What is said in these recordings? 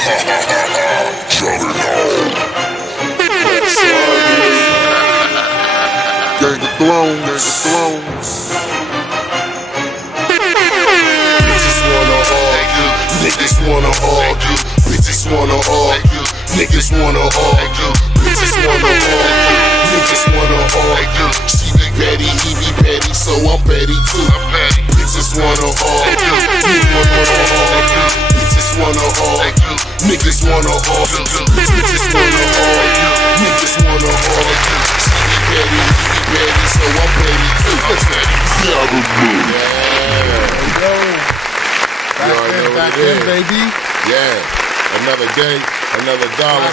Game of Thrones. Bitches wanna argue, niggas wanna argue. Bitches wanna argue, niggas wanna argue. Bitches wanna argue, niggas wanna argue. She be petty, he be petty, so I'm petty too. Bitches wanna argue, niggas wanna argue. Bitches wanna argue, niggas wanna argue. Bitches wanna argue, niggas wanna argue. She be petty, he be petty, so I'm petty too. Back in, baby. Yeah, another day, another dollar.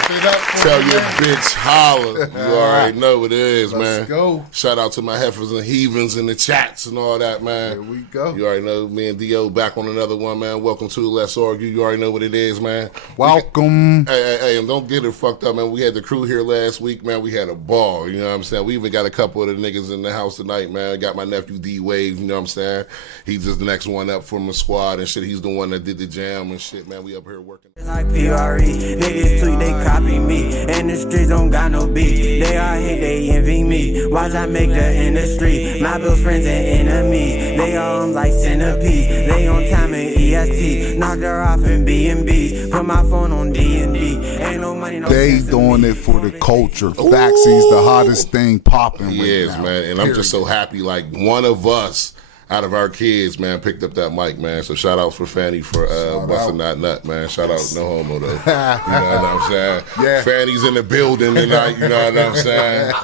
Tell your bitch holla. You already know what it is, man. Let's go. Shout out to my heifers and heathens in the chats and all that, man. Here we go. You already know me and D.O. back on another one, man. Welcome to Let's Argue. You already know what it is, man. Welcome. Hey, and don't get it fucked up, man. We had the crew here last week, man. We had a ball, you know what I'm saying? We even got a couple of the niggas in the house tonight, man. I got my nephew D-Wave, you know what I'm saying? He's just the next one up from the squad and shit. He's the one that did the jam and shit, man. We up here working. Like PRE, niggas tweet, they copy me. And the streets don't got no beat. They all hate, they envy me. Watch I make the industry. My bills, friends, and enemies. They all like centipedes. They on time in EST. Knocked her off in B&B's. Put my phone on D&D. Ain't no money, no They doing it for the culture. Faxi's the hottest thing popping. He is, man. And I'm just so happy, like, one of us out of our kids, man, picked up that mic, man. So shout out for Fanny for busting that nut, man. Shout out, no homo, though. You know what I'm saying? Yeah. Fanny's in the building tonight, you know what I'm saying?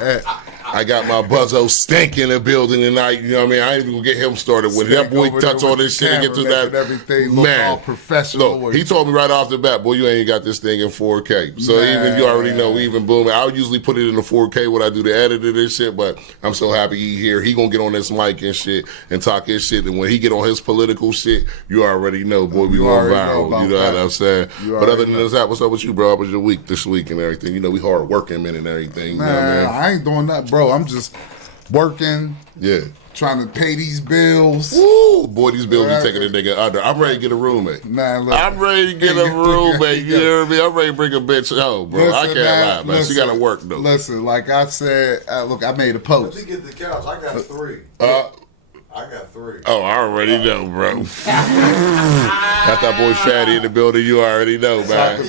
I got my Buzzo Stink in the building tonight, you know what I mean? I ain't even gonna get him started with that boy touch all this shit and get to that. Everything look all professional. Look, he told me right off the bat, boy, you ain't got this thing in 4K. So even you already know, even boom. I would usually put it in the 4K when I do the edit of this shit, but I'm so happy he here. He gonna get on this mic and shit and talk his shit. And when he get on his political shit, you already know, boy, we going viral. You know what I'm saying? But other than that, what's up with you, bro? How was your week this week and everything? You know, we hard working, man, and everything. Man, you know what I mean? I ain't doing that, bro. I'm just working. Yeah. Trying to pay these bills. Woo! Boy, these bills be taking a nigga under. I'm ready to get a roommate. Man, look, I'm ready to get a roommate. You hear me? I'm ready to bring a bitch home, bro. I can't lie, man. She got to work, though. Listen, like I said, look, I made a post. Let me get the couch. I got three. I got three. Oh, I already know, bro. That's that boy Fatty in the building. You already know, man.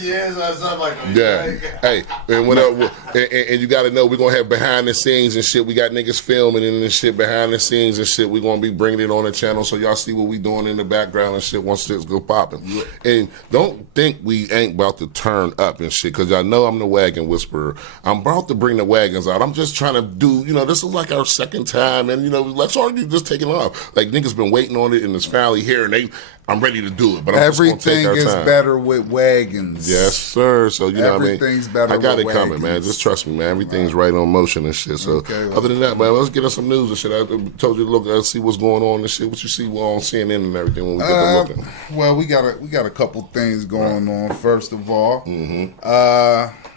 Yeah. Hey, and whatever. And you got to know, we're going to have behind the scenes and shit. We got niggas filming and this shit behind the scenes and shit. We're going to be bringing it on the channel so y'all see what we doing in the background and shit once shit's go popping. And don't think we ain't about to turn up and shit, because y'all know I'm the wagon whisperer. I'm about to bring the wagons out. I'm just trying to do, you know, this is like our second time, and, you know, Let's Argue just taking off. Like, niggas been waiting on it and it's finally here, and I'm ready to do it. But I'm everything just gonna take our is time. Better with wagons. Yes, sir. So, you know what I mean? Everything's better I got with it coming, man. wagons. Just trust me, man. Everything's right on motion and shit. So, other than that, man, let's get us some news and shit. I told you to look, see what's going on and shit. What you see on CNN and everything when we get to looking. Well, we got a couple things going on. First of all,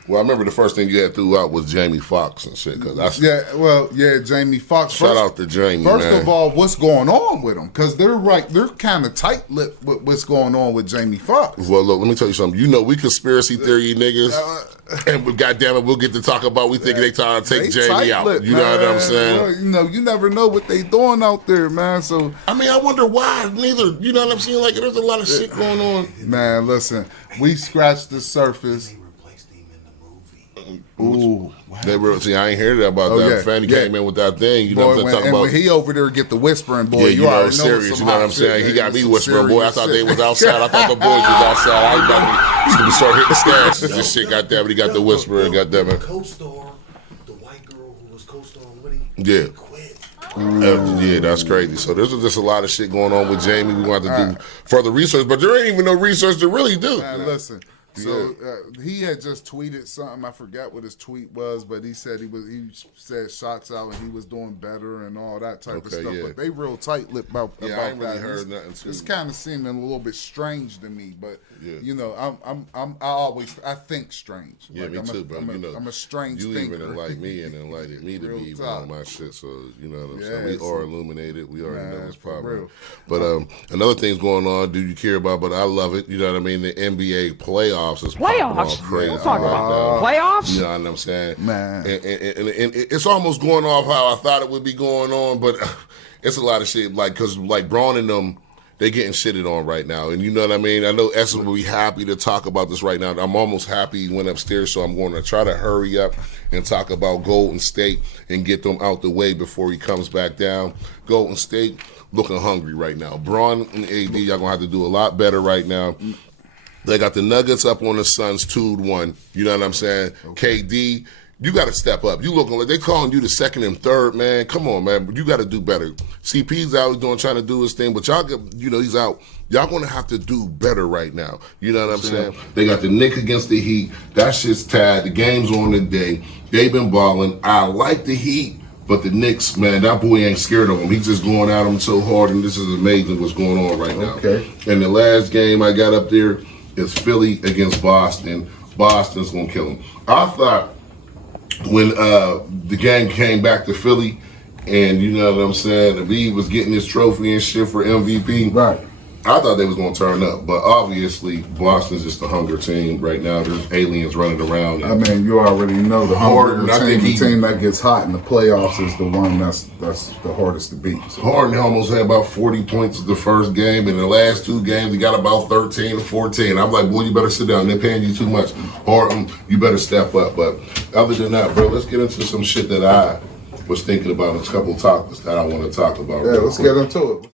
well, I remember the first thing you had threw out was Jamie Foxx and shit. Jamie Foxx. Shout out to Jamie, First man. of all, what's going on with him? Because they're kind of tight-lipped with what's going on with Jamie Foxx. Well, look, let me tell you something. You know, we conspiracy theory niggas, and goddamn it, we'll get to talk about. We think they trying to take Jamie out. You know what I'm saying? Well, you know, you never know what they doing out there, man. So I mean, I wonder why. Neither. You know what I'm saying? Like, there's a lot of shit going on. Man, listen, we scratched the surface. Ooh, They were, see, I ain't heard about that. Yeah, Fanny came in with that thing. You know what I'm talking about? When he over there get the whispering, boy, Yeah, you know, already it's know serious. You know what I'm saying? He got me Some whispering, boy. I serious thought shit. they was outside. I thought the boys was outside. I ain't about to, gonna start hitting stashes and shit. Goddamn it, he got the whispering. Goddamn it. Co-star, the white girl who was co-starring with him. Yeah. Quit. Yeah, that's crazy. So there's just a lot of shit going on with Jamie. We want to do further research, but there ain't even no research to really do. Man, listen. So he had just tweeted something. I forgot what his tweet was, but he said he said shots out and he was doing better and all that type of stuff. Yeah. But they real tight-lipped about I ain't that. really heard nothing too. It's kind of seeming a little bit strange to me, but you know, I think strange. Yeah, like, me too, bro. I'm a strange you thinker. You even enlightened me and enlightened me to Real be even talk. on my shit. So you know what I'm Yeah, saying. We are illuminated. We already know what's for popping. real. But another thing's going on. Do you care about? But I love it. You know what I mean. The NBA playoffs playoffs is popping off crazy. We'll talk about playoffs. You know what I'm saying? Man. And it's almost going off how I thought it would be going on, but it's a lot of shit. Like, because like Braun and them, they getting shitted on right now. And you know what I mean? I know Essence will be happy to talk about this right now. I'm almost happy he went upstairs, so I'm going to try to hurry up and talk about Golden State and get them out the way before he comes back down. Golden State looking hungry right now. Braun and AD, y'all going to have to do a lot better right now. They got the Nuggets up on the Suns 2-1. You know what I'm saying? Okay. KD, you got to step up. You looking like they calling you the second and third, man. Come on, man. You got to do better. CP's out trying to do his thing, but y'all, he's out. Y'all going to have to do better right now. You know what I'm saying? They got the Knicks against the Heat. That shit's tied. The game's on today. They've been balling. I like the Heat, but the Knicks, man, that boy ain't scared of them. He's just going at them so hard, and this is amazing what's going on right now. Okay. And the last game I got up there is Philly against Boston. Boston's going to kill them. I thought when the game came back to Philly, and you know what I'm saying, Embiid was getting his trophy and shit for MVP. Right. I thought they was going to turn up, but obviously Boston's just a hunger team right now. There's aliens running around. I mean, you already know the Harden, I think the team that gets hot in the playoffs is the one that's the hardest to beat. So. Harden almost had about 40 points the first game, and the last two games he got about 13 or 14. I'm like, boy, you better sit down. They're paying you too much. Harden, you better step up. But other than that, bro, let's get into some shit that I was thinking about. A couple of topics that I want to talk about. Yeah, let's get into it.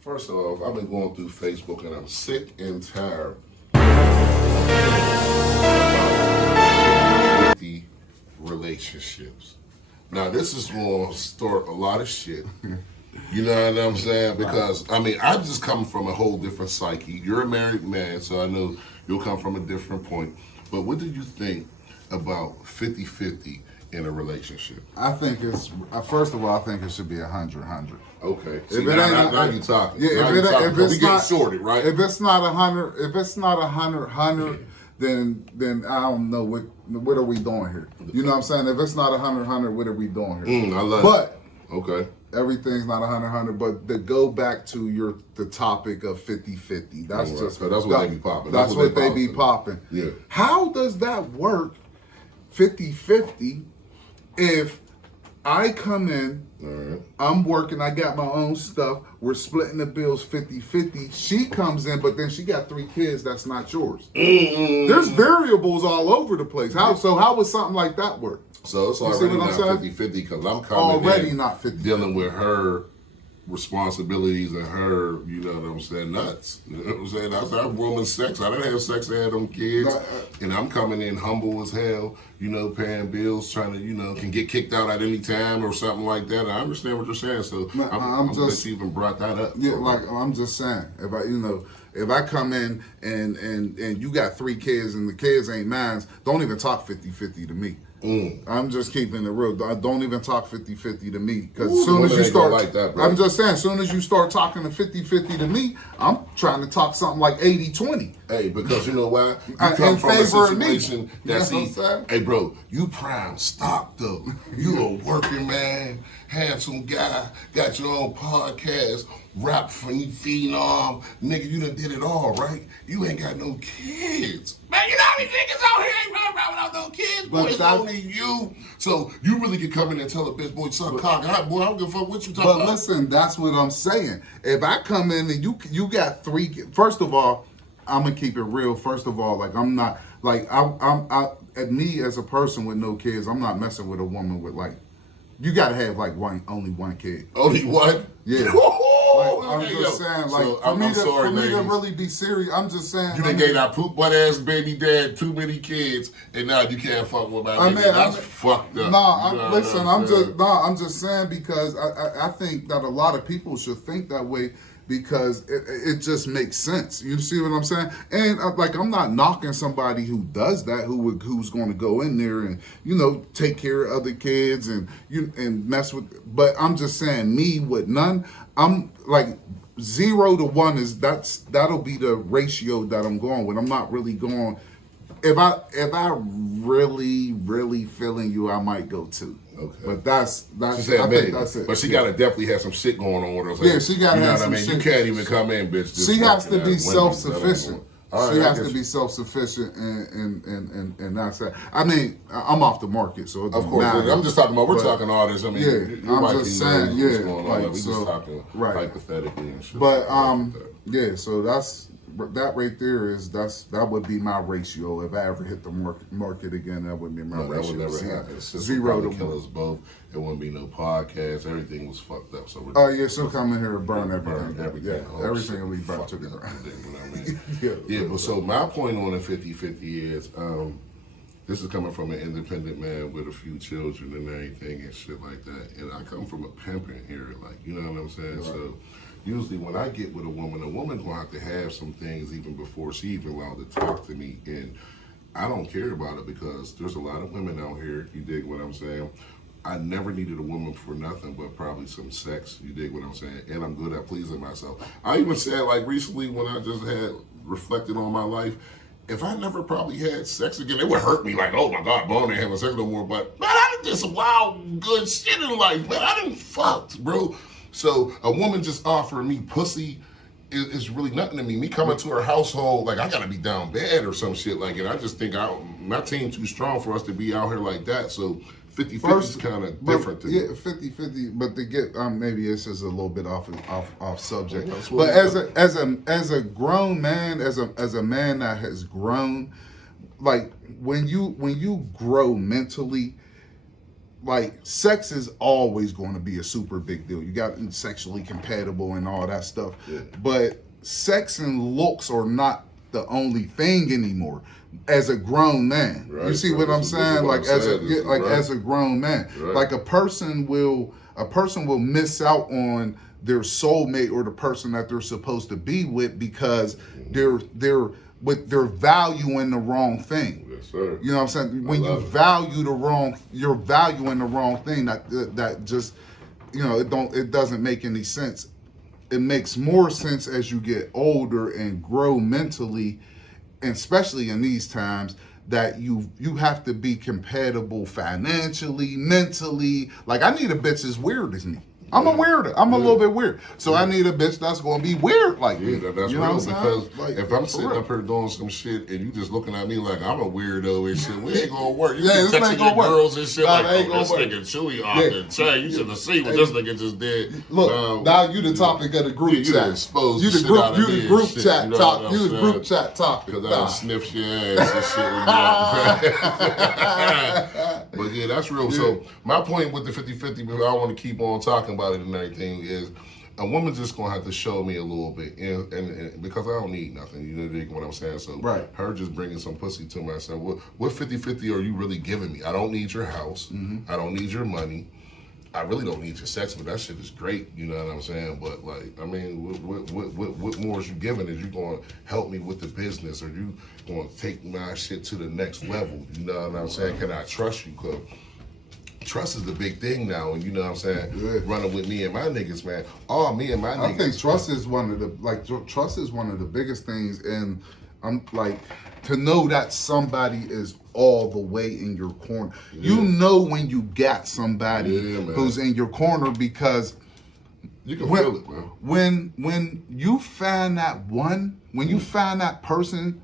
First off, I've been going through Facebook and I'm sick and tired about the relationships. Now, this is going to start a lot of shit. You know what I'm saying? Because, I mean, I'm just coming from a whole different psyche. You're a married man, so I know you'll come from a different point. But what did you think about 50-50 in a relationship? I think it's, first of all, I think it should be 100-100. Okay. See, now you talking. Yeah, If it's getting not sorted, right? If it's not 100, then I don't know what are we doing here. You know what I'm saying? If it's not 100, what are we doing here? I love but it. Okay. Everything's not 100, but to go back to the topic of 50-50, that's just that's what they be popping. That's what they be popping. Yeah. How does that work? 50-50 if I come in, I'm working, I got my own stuff, we're splitting the bills 50-50, she comes in, but then she got 3 kids that's not yours. There's variables all over the place. How would something like that work? So it's already not 50-50 because I'm coming already in not 50-50. dealing with her responsibilities and her, you know what I'm saying, nuts. You know what I'm saying? That's our woman's sex. I didn't have sex, I had them kids. And I'm coming in humble as hell, you know, paying bills, trying to, you know, can get kicked out at any time or something like that. I understand what you're saying. So I'm just glad you even brought that up. Yeah, like I'm just saying, if I come in and you got 3 kids and the kids ain't mine, don't even talk 50-50 to me. I'm just keeping it real. Don't even talk 50-50 to me. Because as soon as you start, like that, bro. I'm just saying, as soon as you start talking to 50-50 to me, I'm trying to talk something like 80-20. Hey, because you know why? You come in from a favor of me. situation that's hey, bro, you prime stock though. You a working man, handsome guy, got your own podcast, rap phenom, nigga. You done did it all, right? You ain't got no kids, man. You know how many niggas out here ain't running around without no kids, boy. It's only you. So you really can come in and tell a bitch, boy, suck cock. Boy, I don't give a fuck what you talking about. But listen, that's what I'm saying. If I come in and you got 3 kids, first of all, I'm gonna keep it real. First of all, like I'm not like at me as a person with no kids, I'm not messing with a woman with like. You gotta have like only one kid. Only one? Yeah. I'm just saying, like, so, for me to really be serious, I'm just saying. You done gave that poop butt ass baby dad too many kids, and now you can't fuck with my baby. That's fucked up. I'm just saying because I think that a lot of people should think that way because it just makes sense. You see what I'm saying? And like, I'm not knocking somebody who does that, who's going to go in there and, you know, take care of other kids and mess with. But I'm just saying, me with none, I'm like 0 to 1 that'll be the ratio that I'm going with. I'm not really going. If I really feeling you, I might go 2. Okay. But that's I think that's it. But she gotta definitely have some shit going on with her. Yeah, she gotta have some shit. You can't even come in, bitch. She has to be self-sufficient. All She right, has to be self-sufficient and that's that. I mean, I'm off the market, so it Of doesn't course, matter. I'm just talking about. We're But- talking all this. I mean, Yeah, your I'm wife just knows saying, what's yeah, going on. like, Like, we so- just talking right. hypothetically and shit. But like that. yeah, so that right there that would be my ratio. If I ever hit the market again, that would be my No, that ratio. would never happen. Zero to kill us both. It wouldn't be no podcast. Everything was fucked up. So Oh yeah, she'll come in here and burn everything. everything. Yeah, Oh, everything shit, will be burnt fucked to the up, ground. you know what I mean? Yeah, Yeah, but so my point on the 50-50 is, this is coming from an independent man with a few children and everything and shit like that. And I come from a pimping era, like, you know what I'm saying? Right. So usually when I get with a woman gonna have to have some things even before she even allowed to talk to me. And I don't care about it because there's a lot of women out here, you dig what I'm saying? I never needed a woman for nothing but probably some sex, you dig what I'm saying? And I'm good at pleasing myself. I even said, like, recently when I just had reflected on my life, if I never probably had sex again, it would hurt me like, oh my God, Bone ain't having sex no more. But man, I did some wild, good shit in life, man. I done fucked, bro. So a woman just offering me pussy is really nothing to me. Me coming to her household, like, I gotta be down bad or some shit like it. I just think my team too strong for us to be out here like that. So 50-50 is kind of different to me. Yeah, 50-50. But to get maybe this is a little bit off subject. Yeah, but as a grown man, as a man that has grown, like when you grow mentally, like sex is always going to be a super big deal. You got sexually compatible and all that stuff. Yeah. But sex and looks are not the only thing anymore. As a grown man, right, you see what I'm saying? Like as a grown man, right. Like a person will miss out on their soulmate or the person that they're supposed to be with because they're valuing the wrong thing. Yes, sir. You know what I'm saying? When you value you're valuing the wrong thing. That just, you know, it doesn't make any sense. It makes more sense as you get older and grow mentally, and especially in these times, that you have to be compatible financially, mentally. Like, I need a bitch as weird as me. I'm a weirdo. I'm a little bit weird. So I need a bitch that's going to be weird like me. That's you real, know because like, if I'm sitting up here doing some shit and you just looking at me like I'm a weirdo and shit, we ain't going to work. You this texting ain't gonna your work. girls and shit like, ain't oh, this gonna nigga Chewy off the chain. You should have seen what this nigga just did. Look, now you the topic of the group chat. Exposed you the group chat talk. You the group chat talk. Because I done sniffed your ass and shit. But yeah, that's real. Yeah. So my point with the 50-50, because I want to keep on talking about it and everything, is a woman's just gonna have to show me a little bit, and because I don't need nothing, you know what I'm saying? So right. Her just bringing some pussy to myself. What 50-50 are you really giving me? I don't need your house. Mm-hmm. I don't need your money. I really don't need your sex, but that shit is great. You know what I'm saying? But like, I mean, what more is you giving? Is you going to help me with the business, or you going to take my shit to the next level? You know what I'm saying? Can I trust you? Cause trust is the big thing now, and you know what I'm saying? Good. Running with me and my niggas, man. All me and my niggas. I think trust is one of the biggest things, and I'm like, to know that somebody is all the way in your corner. Yeah. You know when you got somebody who's in your corner, because you can feel it, man. When you find that one, when you find that person,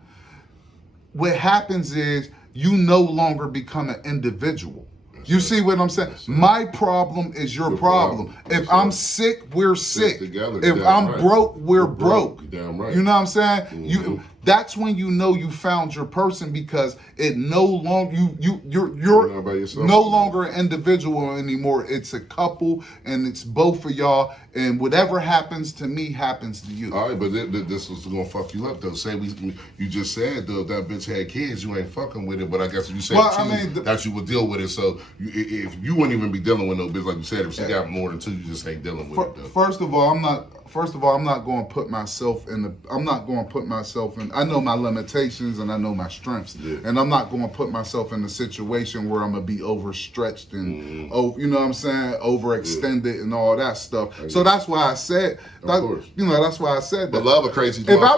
what happens is you no longer become an individual. You see what I'm saying? My problem is your problem. If I'm sick, we're sick. If I'm broke, we're broke. Damn right. You know what I'm saying? Mm-hmm. That's when you know you found your person, because it no longer you're no longer an individual anymore. It's a couple, and it's both of y'all. And whatever happens to me happens to you. All right, but this was gonna fuck you up though. Say you just said though that bitch had kids, you ain't fucking with it. But I guess you said that you would deal with it. So if you wouldn't even be dealing with no bitch, like you said, if she got more than two, you just ain't dealing with it though. First of all, I'm not going to put myself in. I know my limitations and I know my strengths, and I'm not going to put myself in a situation where I'm going to be overstretched and you know what I'm saying, overextended and all that stuff. So that's why I said that. You know, that's why I said that. But love a crazy. If I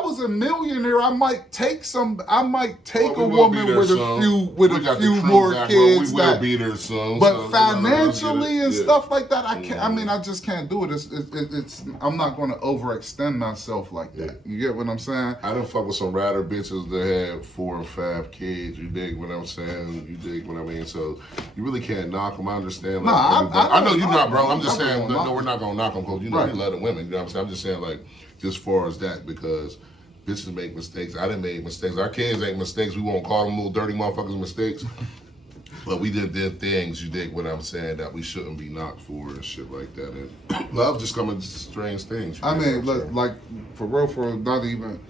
was a millionaire, I might take a woman with a few more kids things we will that. be there soon. But so, financially and yeah. stuff like that, I can't. I mean, I just can't do it. It's I'm not going to overextend myself like that. You get what I'm saying? I done fuck with some rider bitches that have 4 and 5 kids. You dig what I'm saying? You dig what I mean? So you really can't knock them. I understand. Like, I know you're not, bro. I'm just saying. No, we're not gonna knock them because you know we love the women. You know what I'm saying? I'm just saying like just far as that because bitches make mistakes. I didn't make mistakes. Our kids ain't mistakes. We won't call them little dirty motherfuckers mistakes. But we did things, you dig what I'm saying, that we shouldn't be knocked for and shit like that. And love just coming to strange things. I mean, like for real, not even.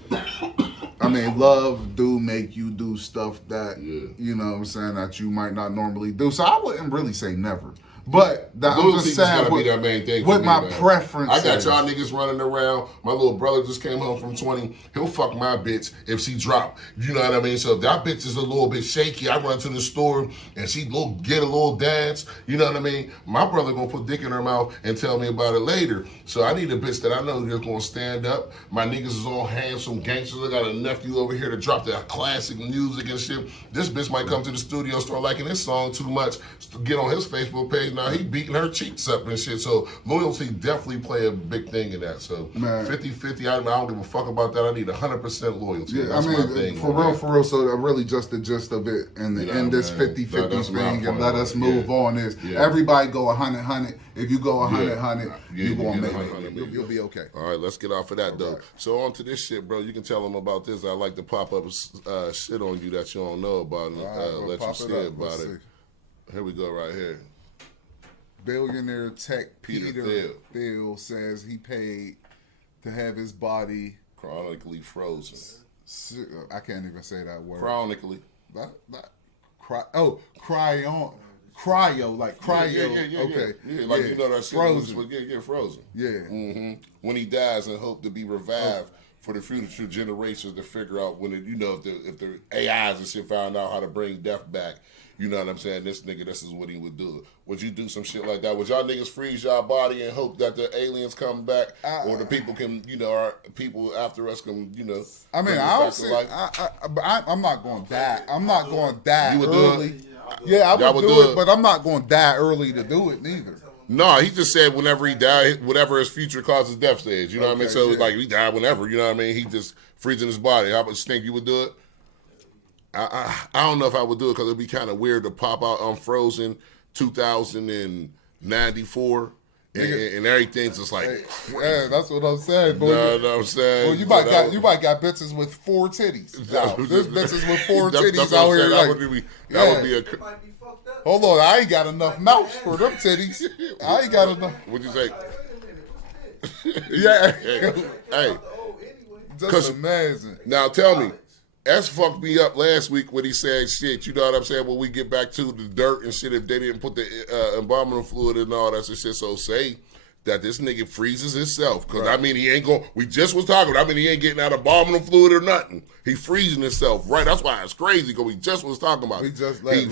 I mean, love do make you do stuff that you know what I'm saying that you might not normally do. So I wouldn't really say never. But I'm just saying be that main thing with me, my man. preference. I got y'all niggas running around. My little brother just came home from 20. He'll fuck my bitch if she drop. You know what I mean? So if that bitch is a little bit shaky, I run to the store and she get a little dance. You know what I mean? My brother gonna put dick in her mouth and tell me about it later. So I need a bitch that I know that's gonna stand up. My niggas is all handsome gangsters. I got a nephew over here to drop that classic music and shit. This bitch might come to the studio, start liking this song too much, get on his Facebook page. Now he beating her cheeks up and shit. So loyalty definitely play a big thing in that. So 50-50, I don't give a fuck about that. I need 100% loyalty. Yeah, that's I mean, my thing, for real. So really just the gist of it and end this 50-50 thing and let us move on is everybody go 100-100. If you go 100-100, you gonna make it. You'll be okay. All right, let's get off of that though. Right. So on to this shit, bro. You can tell them about this. I like to pop up shit on you that you don't know about and let you see about it. Here we go right here. Billionaire tech Peter Thiel says he paid to have his body chronically frozen. I can't even say that word. Chronically. Cryo, like cryo. Yeah. Okay. Yeah, like you know that shit frozen. Frozen. Yeah. Mm-hmm. When he dies and hope to be revived for the future generations to figure out when it, you know, if the AIs and shit found out how to bring death back. You know what I'm saying? This nigga, this is what he would do. Would you do some shit like that? Would y'all niggas freeze y'all body and hope that the aliens come back, or the people can, you know, our people after us can, you know? I mean, I don't see. I'm not going to die. I'm not going to die early. Yeah, I would do it, but I'm not going to die early to do it neither. No, he just said whenever he died, whatever his future causes death stage. You know what I mean? So like he died whenever. You know what I mean? He just freezing his body. How much think you would do it? I don't know if I would do it because it'd be kind of weird to pop out Unfrozen 2094 and everything's just like yeah, that's what I'm saying. Boy. No, I'm saying. Well, you might got bitches with 4 titties. There's bitches with 4 titties out here. That would be a. Hold on, I ain't got enough mouth for them titties. I ain't got enough. What'd you say? Yeah. Hey. Just amazing. Now tell me. S fucked me up last week when he said shit, you know what I'm saying, when we get back to the dirt and shit, if they didn't put the embalming fluid and all that shit, so say that this nigga freezes himself, because I mean, he ain't going, we just was talking, I mean, he ain't getting out of embalming fluid or nothing. He freezing himself, right? That's why it's crazy, because we just was talking about it.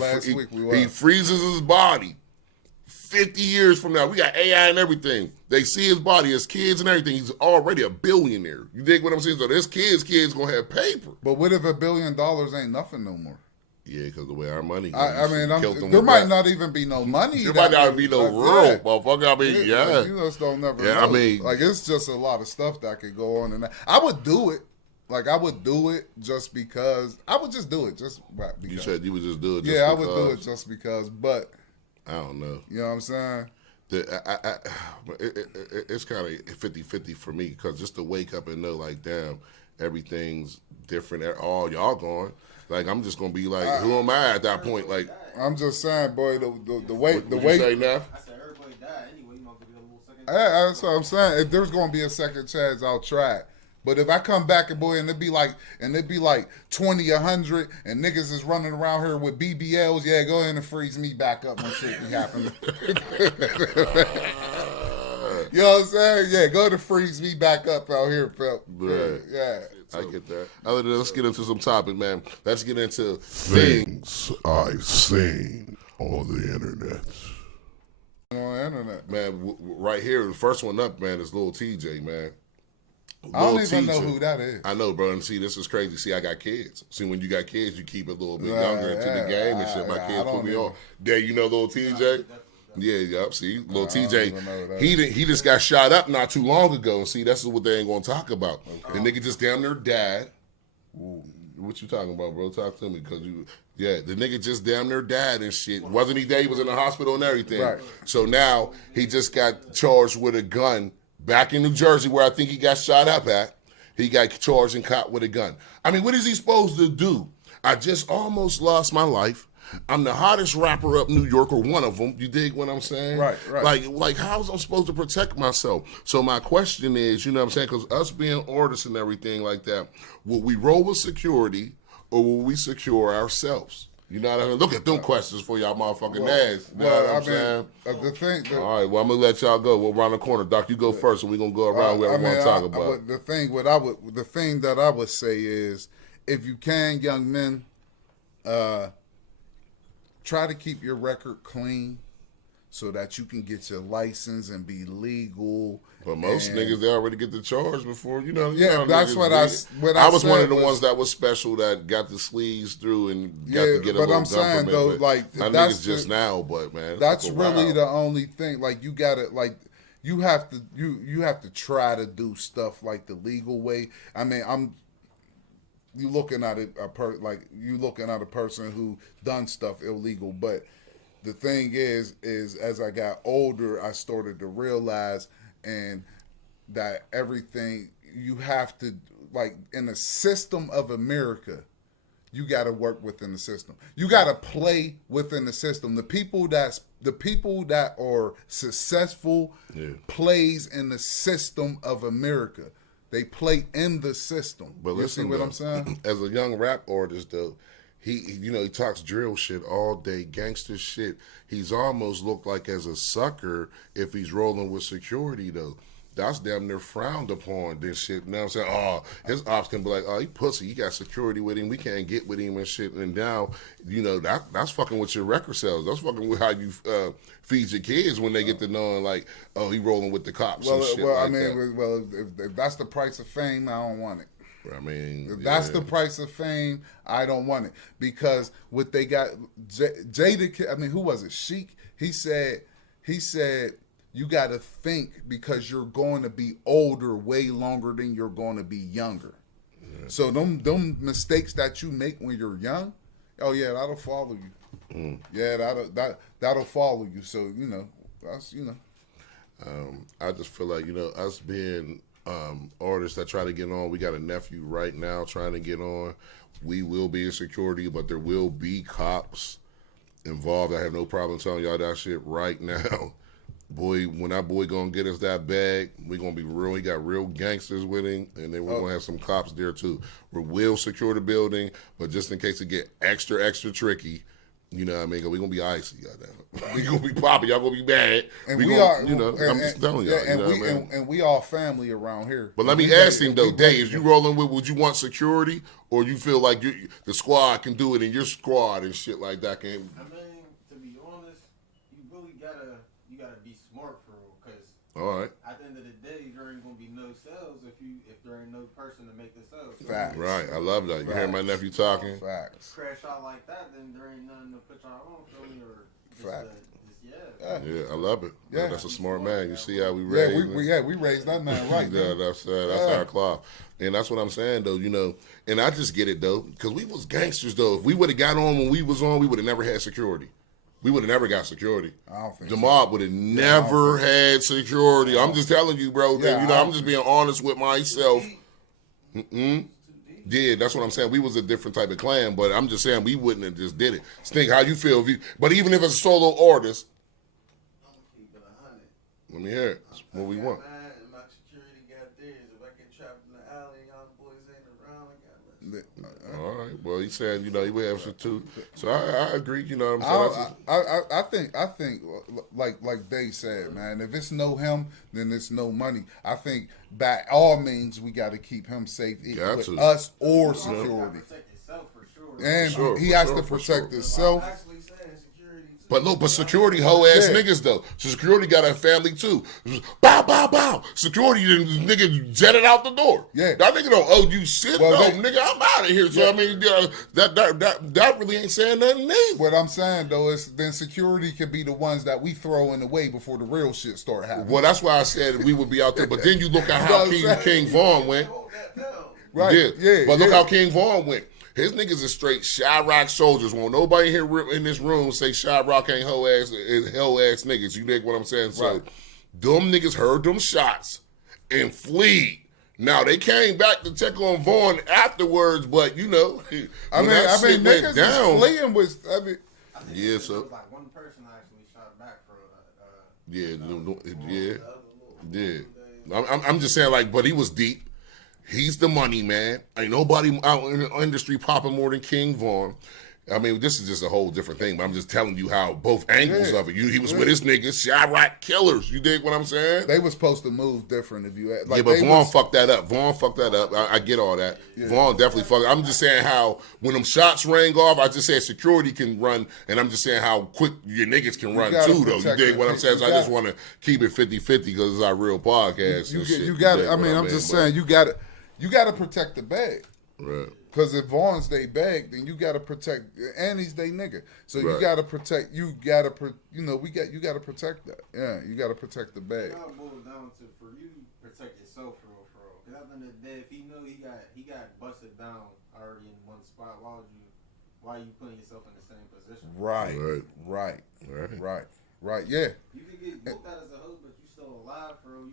Last week we were. He freezes his body. 50 years from now, we got AI and everything. They see his body, his kids and everything. He's already a billionaire. You dig what I'm saying? So this kid's gonna have paper. But what if $1 billion ain't nothing no more? Yeah, because the way our money goes. I mean, there might not even be no money. There might not be no world, motherfucker. I mean, like, you just don't never know. I mean, like, it's just a lot of stuff that could go on. And I would do it. Like, I would do it just because. I would just do it just because. You said you would just do it just because. I would do it just because, but. I don't know. You know what I'm saying? It's kind of 50-50 for me, because just to wake up and know, like, damn, everything's different. All y'all gone. Like, I'm just gonna be like, who am I at that point? Like, I'm just saying, boy, the way. What you say, Neff? I said everybody died anyway. You might get a little second. That's what I'm saying. If there's gonna be a second chance, I'll try it. But if I come back and boy, and it'd be like 20, 100, and niggas is running around here with BBLs, yeah, go ahead and freeze me back up when shit be happening. You know what I'm saying? Yeah, go ahead and freeze me back up out here, Phil. Right. Yeah. I get that. Other than that, let's get into some topic, man. Let's get into things I've seen on the internet. On the internet. Man, right here, the first one up, man, is Lil TJ, man. I don't Lil even know TJ. who that is. I know, bro. And see, this is crazy. See, I got kids. See, when you got kids, you keep it a little bit younger into the game and shit. My kids put me on. Dad, you know Lil TJ? Yeah, yup. See, Lil TJ, he just got shot up not too long ago. And see, that's what they ain't gonna talk about. The nigga just damn near died. What you talking about, bro? Talk to me, cause the nigga just damn near died and shit. Wasn't he dead? He was in the hospital and everything. Right. So now he just got charged with a gun back in New Jersey, where I think he got shot up at. He got charged and caught with a gun. I mean, what is he supposed to do? I just almost lost my life. I'm the hottest rapper up New York, or one of them. You dig what I'm saying? Right. Like how's I supposed to protect myself? So my question is, you know what I'm saying? Because us being artists and everything like that, will we roll with security or will we secure ourselves? You know what I mean? Look at them questions for y'all motherfucking ass. You know what I'm saying? The thing. All right, well, I'm going to let y'all go. We'll around the corner. Doc, you go first, and we're going to go around where we want to talk about. The thing that I would say is, if you can, young men, try to keep your record clean so that you can get your license and be legal. But most niggas, they already get the charge before, you know. Yeah, that's what I was one of the ones that was special that got the sleeves through and got to get a little I'm saying, though, like, my that's niggas just now, but man, that's really the only thing. Like, you gotta, like, you have to try to do stuff like the legal way. I mean, you looking at you looking at a person who done stuff illegal, but the thing is as I got older, I started to realize and that everything you have to, like, in the system of America, you got to work within the system. You got to play within the system. The people that are successful plays in the system of America. They play in the system. But you listen, see what I'm saying? As a young rap artist, though, he talks drill shit all day, gangster shit. He's almost looked like as a sucker if he's rolling with security, though. That's damn near frowned upon, this shit. You know what I'm saying? Oh, his ops can be like, oh, he pussy. He got security with him. We can't get with him and shit. And now, you know, that's fucking with your record sales. That's fucking with how you feed your kids when they get to knowing, like, oh, he rolling with the cops and shit if that's the price of fame, I don't want it. I mean, if that's the price of fame, I don't want it. Because what they got, Jada, I mean, who was it? Sheik, he said, you got to think, because you're going to be older way longer than you're going to be younger. Yeah. So them mistakes that you make when you're young, oh yeah, that'll follow you. Yeah, that'll follow you. So, you know, that's, you know. I just feel like, you know, us being artists that try to get on, we got a nephew right now trying to get on. We will be in security, but there will be cops involved. I have no problem telling y'all that shit right now. Boy, when that boy gonna get us that bag, we gonna be real. He got real gangsters with him, and then we're gonna have some cops there too. We will secure the building, but just in case it get extra tricky, you know what I mean? We gonna be icy, goddamn. We gonna be popping. Y'all gonna be bad. And we are, you know. I'm just telling y'all. And, you know what I mean? and we all family around here. But let me ask him though, Dave, is you rolling with? Would you want security, or you feel like the squad can do it, and your squad and shit like that can? I mean, to be honest, you really gotta be smart for real, because all right. at the end of the day, there ain't gonna be no sales if there ain't no person to make the sales. Facts. Right, I love that. You hear my nephew talking? Facts. Crash out like that, then there ain't nothing to put y'all on, feel me, or just, Fact. Yeah, I love it. Yeah. That's a smart man. You see how we raised? We raised that man right. Yeah, that's our cloth. And that's what I'm saying, though, you know. And I just get it, though, because we was gangsters, though. If we would have got on when we was on, we would have never had security. We would have never got security. I don't think the mob would have never had security. I'm just telling you, bro. Yeah, you know, I'm just being honest with myself. Yeah, that's what I'm saying. We was a different type of clan, but I'm just saying we wouldn't have just did it. Stink, how you feel? But even if it's a solo artist, I'm gonna keep it 100. let me hear it. That's what we want. My security got theirs. If I get trapped in the alley, y'all boys ain't around. I got less. All right. Well, he said, you know, he would have some too. So I agree. You know what I'm saying? I think, like Dave said, man. If it's no him, then it's no money. I think by all means we got to keep him safe, with us or security. Protect yourself for sure. And For sure, he for has sure, to for protect sure. himself. I'm actually saying security too. But look, but security hoe ass niggas though. So security got a family too. Bow, bow, bow. Security nigga jetted out the door. Yeah. That nigga don't owe you shit. Well, no, nigga, I'm out of here. So I mean, that really ain't saying nothing to What I'm saying though is then security could be the ones that we throw in the way before the real shit start happening. Well, that's why I said we would be out there. But then you look at how King Vaughn went. Right. Yeah. But look how King Vaughn went. His niggas are straight Chirac soldiers. Won't nobody here in this room say Chirac ain't hoe ass niggas. You dig what I'm saying? So them niggas heard them shots and fleed. Now they came back to check on Vaughn afterwards, but you know, I mean, niggas down, is fleeing with. I mean, yeah. So it was like one person actually shot back for I'm just saying, like, but he was deep. He's the money man. Ain't nobody out in the industry popping more than King Vaughn. I mean, this is just a whole different thing, but I'm just telling you how both angles of it. He was with his niggas, Chirac killers. You dig what I'm saying? They was supposed to move different if you like. Yeah, but Vaughn fucked that up. I get all that. Yeah. Vaughn definitely fucked it. I'm just saying how when them shots rang off, I just said security can run, and I'm just saying how quick your niggas can run too, though. You dig what I'm saying? So I just want to keep it 50-50 because it's our real podcast. You got it. I mean, I'm just saying you got to protect the bag. Right. Because if Vaughn's they bag, then you gotta protect, and he's they nigga. So you gotta protect. You gotta protect that. Yeah, you gotta protect the bag. It all boils down to for you to protect yourself for real. Because at the end of the day, if he knew he got busted down already in one spot, why are you putting yourself in the same position? Right. Yeah. You can get booked out as a hoe, but you still alive, bro. You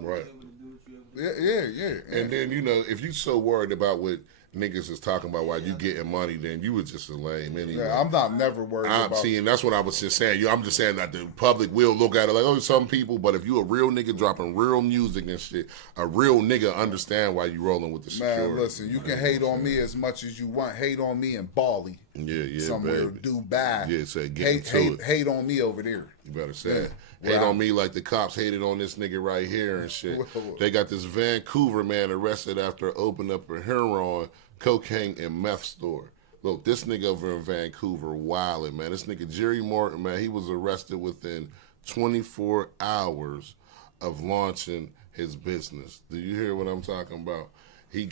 right. able to do what you able to do. Yeah. And then if you so worried about what niggas is talking about while you getting money, then you was just a lame anyway. Yeah, I'm not never worried about. Seeing that's what I was just saying. I'm just saying that the public will look at it like, oh, some people, but if you a real nigga dropping real music and shit, a real nigga understand why you rolling with the security. Man, listen, you can hate on me as much as you want. Hate on me in Bali. Yeah, somewhere baby. Dubai. Yeah, say hate on me over there. You better say it. Hate on me like the cops hated on this nigga right here and shit. They got this Vancouver man arrested after opening up a heroin, cocaine, and meth store. Look, this nigga over in Vancouver wildin', man. This nigga Jerry Morton, man, he was arrested within 24 hours of launching his business. Do you hear what I'm talking about? He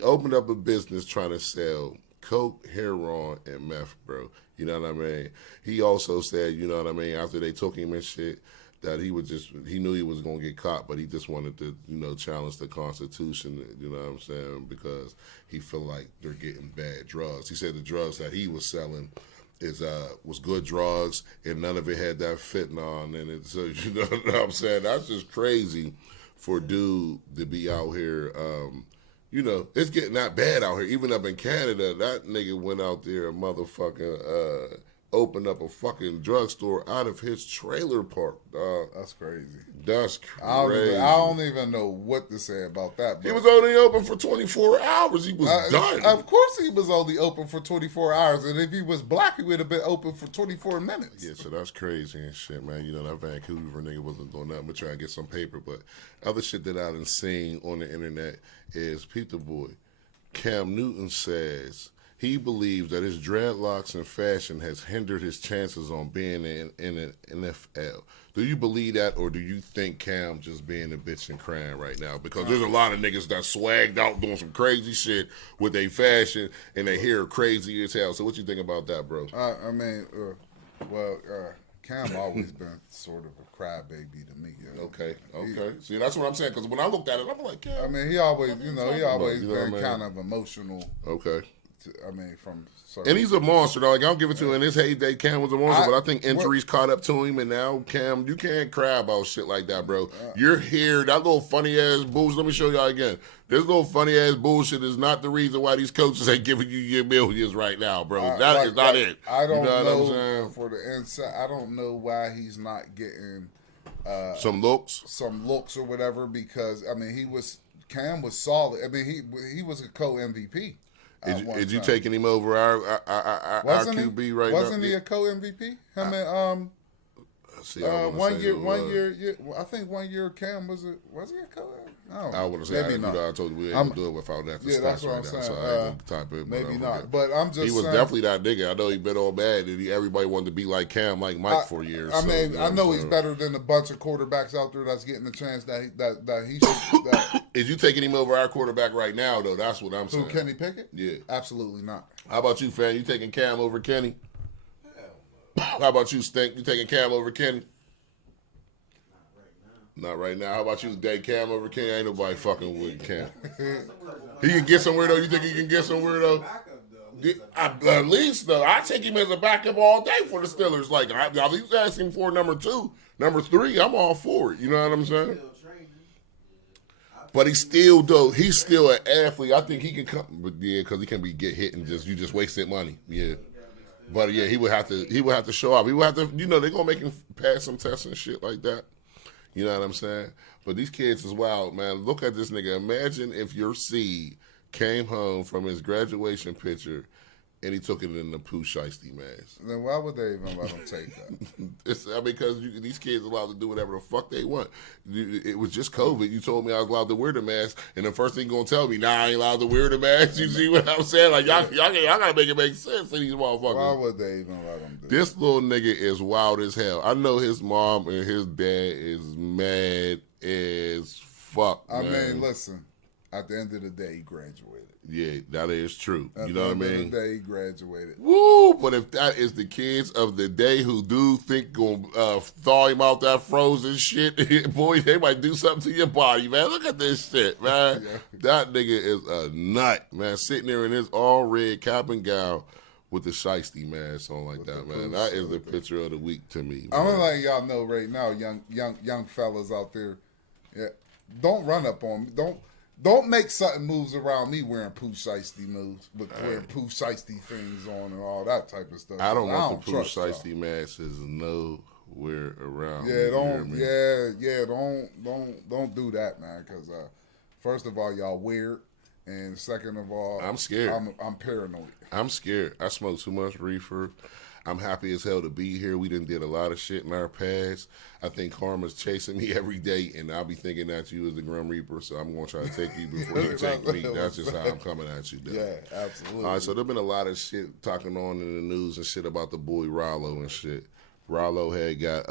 opened up a business trying to sell coke, heroin, and meth, bro. You know what I mean? He also said, you know what I mean, after they took him and shit, that he knew he was going to get caught, but he just wanted to, challenge the Constitution, you know what I'm saying, because he feel like they're getting bad drugs. He said the drugs that he was selling was good drugs, and none of it had that fentanyl in it. So, you know what I'm saying? That's just crazy for a dude to be out here. It's getting that bad out here. Even up in Canada, that nigga went out there and motherfucking opened up a fucking drugstore out of his trailer park, dog. That's crazy. That's crazy. I don't even know what to say about that. He was only open for 24 hours. He was done. Of course he was only open for 24 hours. And if he was black, he would have been open for 24 minutes. Yeah, so that's crazy and shit, man. That Vancouver nigga wasn't doing nothing but trying to get some paper. But other shit that I done seen on the internet is Peter Boy. Cam Newton says he believes that his dreadlocks and fashion has hindered his chances on being in an NFL. Do you believe that, or do you think Cam just being a bitch and crying right now? Because there's a lot of niggas that swagged out doing some crazy shit with their fashion, and they hair crazy as hell. So what you think about that, bro? Cam always been sort of a crybaby to me. Okay. See, that's what I'm saying, because when I looked at it, I'm like, Cam. I mean, he always been kind of emotional. Okay. And he's a monster, though. Like, I'll give it to him. In his heyday, Cam was a monster, but I think injuries caught up to him, and now, Cam, you can't cry about shit like that, bro. You're here. That little funny-ass bullshit. Let me show y'all again. This little funny-ass bullshit is not the reason why these coaches ain't giving you your millions right now, bro. That is not it. I don't know for the inside. I don't know why he's not getting some looks or whatever, because, Cam was solid. He was a co-MVP. Is you taking him over our QB right now? Wasn't he a co-MVP? Him and See, I wanna one say year, who it one was. year, yeah, well, I think 1 year Cam was it Cam? I want to say, maybe not. I told you we ain't gonna do it without that. Yeah, that's what I'm saying. So I ain't gonna type it. Maybe not, but I'm just he was saying, definitely that nigga. I know he been all bad, and everybody wanted to be like Cam, like Mike for years. I so, mean, you I know what he's I'm saying? better than a bunch of quarterbacks out there that's getting the chance that he should. That, Is you taking him over our quarterback right now, though? That's what I'm who, saying. Kenny Pickett? Yeah. Absolutely not. How about you, fan? You taking Cam over Kenny? How about you, Stink? You taking Cam over Kenny? Not right now. How about you, Day? Cam over Kenny? Ain't nobody fucking with Cam. He can get somewhere, though? You think he can get somewhere, though? At least, though, I take him as a backup all day for the Steelers. Like, I was asking for number 2. Number 3, I'm all for it. You know what I'm saying? But he's still, though, he's still an athlete. I think he can come, but yeah, because he can get hit and you just wasted money. Yeah. But yeah, he would have to show up. He would have to, they're gonna make him pass some tests and shit like that. You know what I'm saying? But these kids is wild, man. Look at this nigga. Imagine if your seed came home from his graduation picture and he took it in the Pooh Shiesty mask. Then why would they even let him take that? Because these kids are allowed to do whatever the fuck they want. It was just COVID. You told me I was allowed to wear the mask, and the first thing you're going to tell me, I ain't allowed to wear the mask. You see what I'm saying? Like, y'all got to make it make sense to these motherfuckers. Why would they even let him do This little nigga is wild as hell. I know his mom and his dad is mad as fuck, I man. mean, listen, at the end of the day, he graduated. Yeah, that is true. At You know what I the end mean? of the day, he graduated. Woo! But if that is the kids of the day who do think gonna thaw him out that frozen shit, boy, they might do something to your body, man. Look at this shit, man. Yeah. That nigga is a nut, man. Sitting there in his all red cap and gown with the shiesty mask on like that, man. That is the picture of the week to me. I'm Man. gonna let y'all know right now, young fellas out there, yeah, don't run up on me. Don't make sudden moves around me wearing Pooh Shiesty moves, but wearing Pooh Shiesty things on and all that type of stuff. I don't want the Pooh trust y'all. Shiesty masks nowhere around. Yeah, me, you don't. hear me? Don't do that, man. Because first of all, y'all weird, and second of all, I'm scared. I'm paranoid. I'm scared. I smoke too much reefer. I'm happy as hell to be here. We done did a lot of shit in our past. I think karma's chasing me every day, and I'll be thinking that you as the Grim Reaper, so I'm going to try to take you before you take me. That's just how I'm coming at you, though. Yeah, absolutely. All right, so there been a lot of shit talking on in the news and shit about the boy Rollo and shit. Rollo had got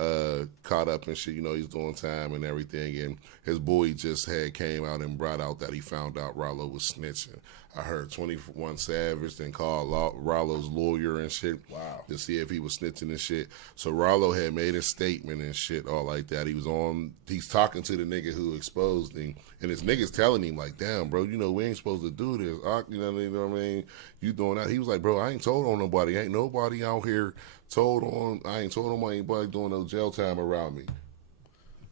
caught up and shit. He's doing time and everything, and his boy just had came out and brought out that he found out Rollo was snitching. I heard 21 Savage then called Rollo's lawyer and shit. Wow. To see if he was snitching and shit. So Rollo had made a statement and shit all like that. He's talking to the nigga who exposed him, and his nigga's telling him like, damn, bro, we ain't supposed to do this. You know what I mean? You doing that. He was like, bro, I ain't told on nobody. Ain't nobody out here I ain't told on anybody doing no jail time around me.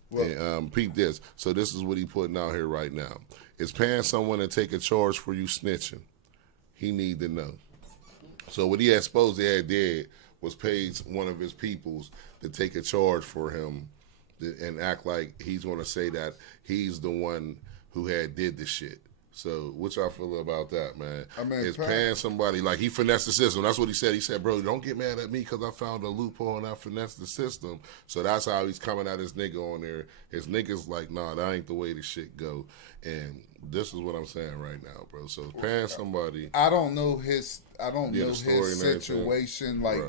Well, and peep this. So this is what he putting out here right now. Is paying someone to take a charge for you snitching. He need to know. So what he had supposed to have did was paid one of his peoples to take a charge for him and act like he's going to say that he's the one who had did the shit. So what y'all feel about that, man? I mean, it's paying somebody, like he finessed the system. That's what he said. He said, bro, don't get mad at me because I found a loophole and I finessed the system. So that's how he's coming at his nigga on there. His nigga's like, nah, that ain't the way the shit go. And this is what I'm saying right now, bro. So paying somebody. I don't know his story and situation like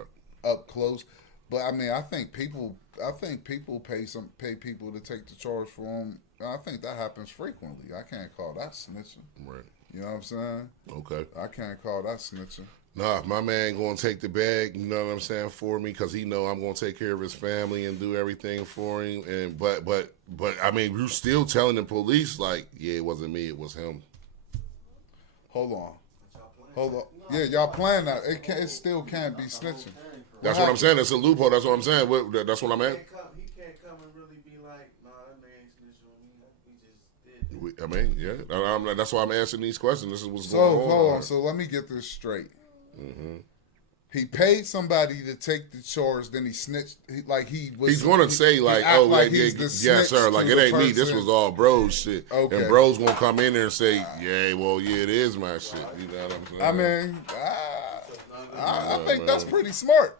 up close, but I mean, I think people pay people to take the charge for them. I think that happens frequently. I can't call that snitching. Right. You know what I'm saying? Okay. I can't call that snitching. Nah, my man going to take the bag, you know what I'm saying, for me, because he know I'm going to take care of his family and do everything for him. And but I mean, you still telling the police like, yeah, it wasn't me, it was him. Hold on. Yeah, y'all playing that. It still can't be snitching. That's what I'm saying. It's a loophole. That's what I'm saying. That's what I'm at. He can't come and really be like, nah, that man ain't snitching on me. We just did. I mean, yeah. That's why I'm asking these questions. This is what's So going on. hold on. So let me get this straight. Mm-hmm. He paid somebody to take the charge. Then he snitched. He's going to say like, oh, like yes, sir. Like it ain't me. This was all bros shit. Okay. And bros gonna come in there and say, yeah, it is my shit. You know what I'm saying? I mean, I think that's pretty smart.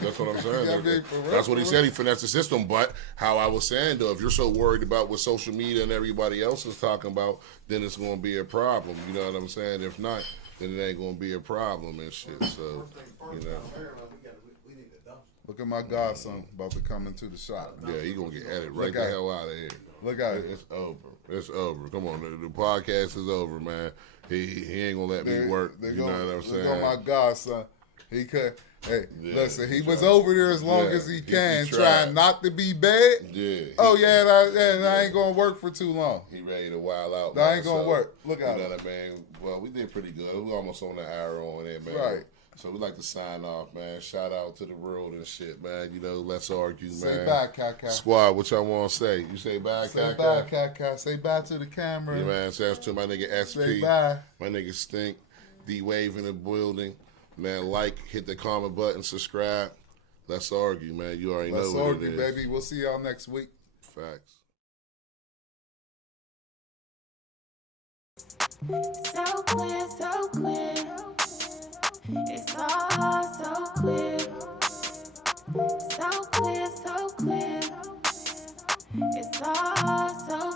That's what I'm saying. Yeah, I mean, for real, That's what he for said. He finessed the system. But how I was saying, though, if you're so worried about what social media and everybody else is talking about, then it's going to be a problem. You know what I'm saying? If not, then it ain't going to be a problem and shit. So, you know. Look at my godson about to come into the shop. Yeah, he going to get edited right the hell out of here. Look at it. It's over. It's over. Come on. The podcast is over, man. He ain't going to let me work. You know what I'm saying? Look at my godson. He could. Hey, Yeah, listen, he was over there as long as he can, he trying not to be bad. Yeah. I ain't going to work for too long. He ready to wild out. That ain't going to work. Look at You know him. what I mean? Well, we did pretty good. We almost on the hour on there, man. Right. So we like to sign off, man. Shout out to the world and shit, man. You know, let's argue, man. Say bye, Kaka. Squad, what y'all want to say? You say bye, Say Kaka? bye, Kaka. Say bye to the camera. Yeah, man. Shouts to my nigga SP. Say bye. My nigga Stink. D-Wave in the building. Man, hit the comment button, subscribe. Let's argue, man. You already Let's know what argue, it is. baby. We'll see y'all next week. Facts. So clear, so clear. It's all so clear. So clear, so clear. It's all so